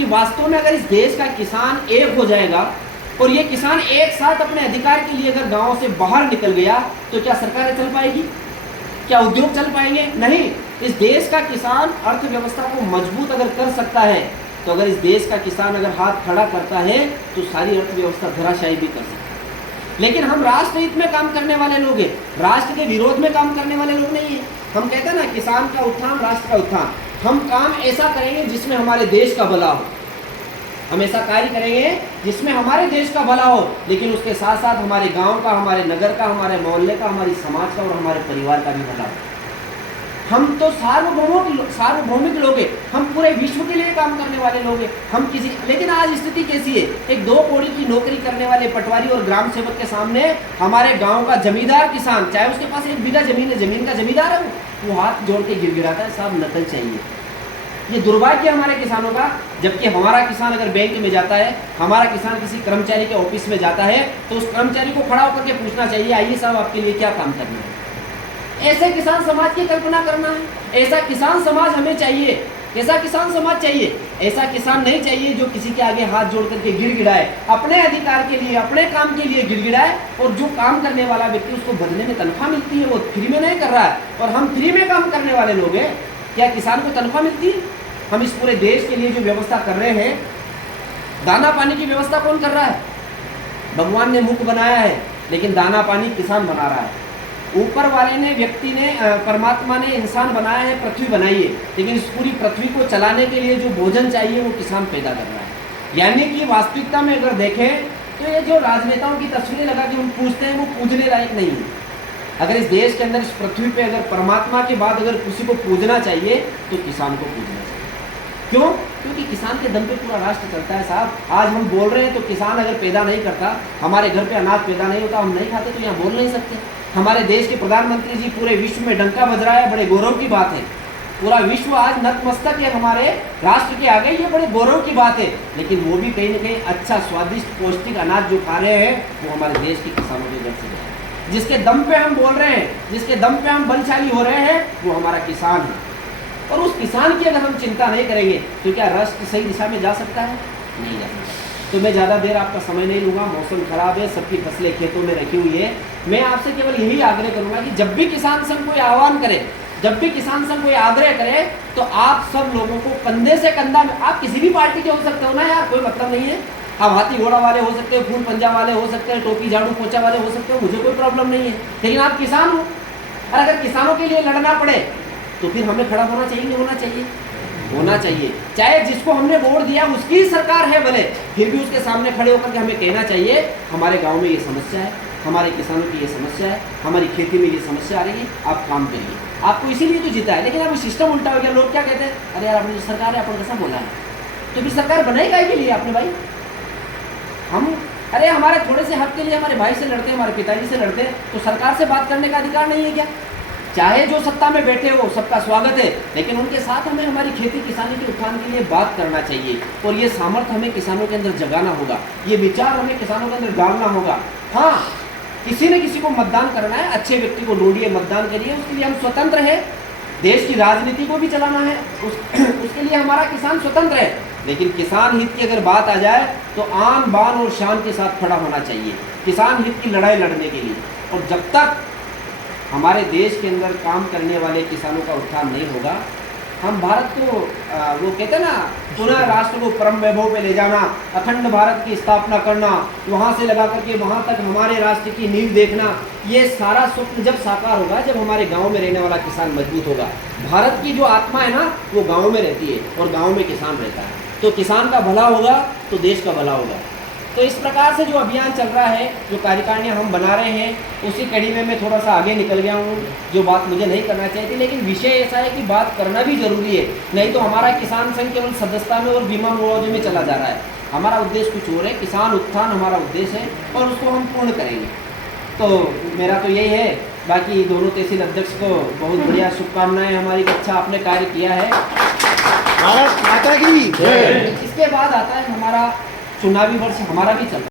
कि वास्तव में अगर इस देश का किसान एक हो जाएगा और ये किसान एक साथ अपने अधिकार के लिए अगर गांव से बाहर निकल गया तो क्या सरकारें चल पाएगी, क्या उद्योग चल पाएंगे? नहीं। इस देश का किसान अर्थव्यवस्था को मजबूत अगर कर सकता है तो अगर इस देश का किसान अगर हाथ खड़ा करता है तो सारी अर्थव्यवस्था धराशायी भी कर सकता है। लेकिन हम राष्ट्र हित में काम करने वाले लोग हैं, राष्ट्र के विरोध में काम करने वाले लोग नहीं है। हम कहते हैं ना, किसान का उत्थान राष्ट्र का उत्थान। हम काम ऐसा करेंगे जिसमें हमारे देश का भला हो, हम ऐसा कार्य करेंगे जिसमें हमारे देश का भला हो, लेकिन उसके साथ साथ हमारे गांव का, हमारे नगर का, हमारे मोहल्ले का, हमारी समाज का और हमारे परिवार का भी भला हो। हम तो सार्वभौमिक लोग हैं, हम पूरे विश्व के लिए काम करने वाले लोग हैं। हम किसी, लेकिन आज स्थिति कैसी है, एक 2 कौड़ी की नौकरी करने वाले पटवारी और ग्राम सेवक के सामने हमारे गांव का जमींदार किसान, चाहे उसके पास 1 बीघा जमीन है, जमीन का जमींदार है, वो हाथ जोड़ के गिड़गिड़ाता है, साहब नकल चाहिए। ये दुर्भाग्य हमारे किसानों का। जबकि हमारा किसान अगर बैंक में जाता है, हमारा किसान किसी कर्मचारी के ऑफिस में जाता है तो उस कर्मचारी को खड़ा होकर के पूछना चाहिए, आइए साहब आपके लिए क्या काम करना है। ऐसे किसान समाज की कल्पना करना है। ऐसा किसान समाज हमें चाहिए, ऐसा किसान समाज चाहिए। ऐसा किसान नहीं चाहिए जो किसी के आगे हाथ जोड़ करके गिड़गिड़ाए, अपने अधिकार के लिए, अपने काम के लिए गिड़गिड़ाए, और जो काम करने वाला व्यक्ति उसको बदले में तनख्वाह मिलती है वो फ्री में नहीं कर रहा है, और हम फ्री में काम करने वाले लोग हैं। क्या किसान को तनख्वाह मिलती है? हम इस पूरे देश के लिए जो व्यवस्था कर रहे हैं, दाना पानी की व्यवस्था कौन कर रहा है? भगवान ने मुख बनाया है, लेकिन दाना पानी किसान बना रहा है। ऊपर वाले ने, व्यक्ति ने, परमात्मा ने इंसान बनाया है, पृथ्वी बनाई है, लेकिन इस पूरी पृथ्वी को चलाने के लिए जो भोजन चाहिए वो किसान पैदा कर रहा है। यानी कि वास्तविकता में अगर देखें तो ये जो राजनेताओं की तस्वीरें लगा के हम पूछते हैं वो पूजने लायक नहीं है। अगर इस देश के अंदर, इस पृथ्वी पे अगर परमात्मा के बाद अगर किसी को पूजना चाहिए तो किसान को पूजना चाहिए। क्यों? क्योंकि किसान के दम पे पूरा राष्ट्र चलता है साहब। आज हम बोल रहे हैं तो किसान अगर पैदा नहीं करता, हमारे घर पे अनाज पैदा नहीं होता, हम नहीं खाते, तो यहाँ बोल नहीं सकते। हमारे देश के प्रधानमंत्री जी पूरे विश्व में डंका बज रहा है, बड़े गौरव की बात है। पूरा विश्व आज नतमस्तक है हमारे राष्ट्र के आगे, ये बड़े गौरव की बात है। लेकिन वो भी कहीं ना कहीं अच्छा, स्वादिष्ट, पौष्टिक अनाज जो खा रहे हैं वो हमारे देश के किसानों के घर से है। जिसके दम पे हम बोल रहे हैं, जिसके दम पे हम बलशाली हो रहे हैं, वो हमारा किसान है। और उस किसान की अगर हम चिंता नहीं करेंगे तो क्या राष्ट्र सही दिशा में जा सकता है? नहीं जा सकता। तो मैं ज़्यादा देर आपका समय नहीं लूँगा, मौसम खराब है, सबकी फसलें खेतों में रखी हुई है। मैं आपसे केवल यही आग्रह करूँगा कि जब भी किसान संघ कोई आह्वान करे, जब भी किसान संघ कोई आग्रह करे, तो आप सब लोगों को कंधे से कंधा, आप किसी भी पार्टी के हो सकते हो ना यार, कोई मतलब नहीं है। आप हाथी घोड़ा वाले हो सकते हो, फूल पंजा वाले हो सकते हैं, टोपी झाड़ू पोछा वाले हो सकते हो, मुझे कोई प्रॉब्लम नहीं है, लेकिन आप किसान हो। और अगर किसानों के लिए लड़ना पड़े तो फिर हमें खड़ा होना चाहिए, नहीं होना चाहिए? होना चाहिए। चाहे जिसको हमने वोट दिया उसकी सरकार है भले, फिर भी उसके सामने खड़े होकर के हमें कहना चाहिए, हमारे गांव में ये समस्या है, हमारे किसानों की ये समस्या है, हमारी खेती में ये समस्या आ रही है, आप काम करिए। आपको इसीलिए तो जीता है। लेकिन अब सिस्टम उल्टा हो गया। लोग क्या कहते हैं, अरे यार अपनी जो सरकार है, अपन कैसा बोला है, तो फिर सरकार बनाई काहे के लिए आपने भाई? हम, अरे हमारे थोड़े से हक के लिए हमारे भाई से लड़ते हैं, हमारे पिताजी से लड़ते हैं, तो सरकार से बात करने का अधिकार नहीं है क्या? चाहे जो सत्ता में बैठे हो, सबका स्वागत है, लेकिन उनके साथ हमें हमारी खेती किसानी के उत्थान के लिए बात करना चाहिए। और ये सामर्थ्य हमें किसानों के अंदर जगाना होगा, ये विचार हमें किसानों के अंदर डालना होगा। हाँ, किसी न किसी को मतदान करना है, अच्छे व्यक्ति को ढूंढिए, मतदान करिए, उसके लिए हम स्वतंत्र है। देश की राजनीति को भी चलाना है, उसके लिए हमारा किसान स्वतंत्र है। लेकिन किसान हित की अगर बात आ जाए तो आन बान और शान के साथ खड़ा होना चाहिए किसान हित की लड़ाई लड़ने के लिए। और जब तक हमारे देश के अंदर काम करने वाले किसानों का उत्थान नहीं होगा, हम भारत को वो कहते हैं ना, पुनः राष्ट्र को परम वैभव पे ले जाना, अखंड भारत की स्थापना करना, वहाँ से लगा करके वहाँ तक हमारे राष्ट्र की नींव देखना, ये सारा स्वप्न जब साकार होगा, जब हमारे गांव में रहने वाला किसान मजबूत होगा। भारत की जो आत्मा है ना, वो गाँव में रहती है और गाँव में किसान रहता है। तो किसान का भला होगा तो देश का भला होगा। तो इस प्रकार से जो अभियान चल रहा है, जो कार्यकारिणियाँ हम बना रहे हैं, उसी कड़ी में मैं थोड़ा सा आगे निकल गया हूँ, जो बात मुझे नहीं करना चाहिए थी। लेकिन विषय ऐसा है कि बात करना भी जरूरी है, नहीं तो हमारा किसान संघ केवल सदस्यता में और बीमा मुआवजे में चला जा रहा है। हमारा उद्देश्य कुछ और है, किसान उत्थान हमारा उद्देश्य है और उसको हम पूर्ण करेंगे। तो मेरा तो यही है। बाकी दोनों तहसील अध्यक्ष को बहुत बढ़िया शुभकामनाएं, हमारी अच्छा आपने कार्य किया है। भारत माता की जय। इसके बाद आता है हमारा चुनावी वर्ष, हमारा भी चल